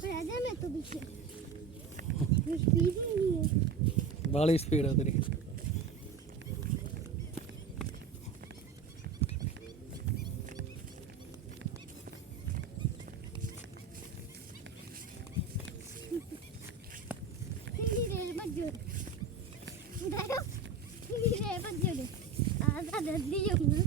राजा मैं तो पीछे स्पीड ही नहीं है बाली स्पीड है तेरी रेल मत जोड़ उधर रेल मत जोड़ आजा जल्दी जोड़ना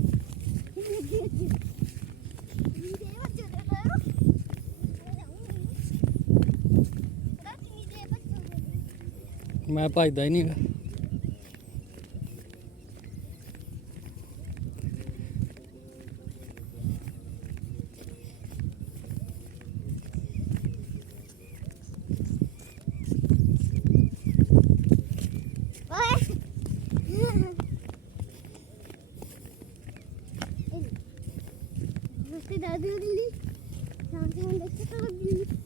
मैं भजदा ही नहीं गा दादी दिल्ली शाम से हम देखते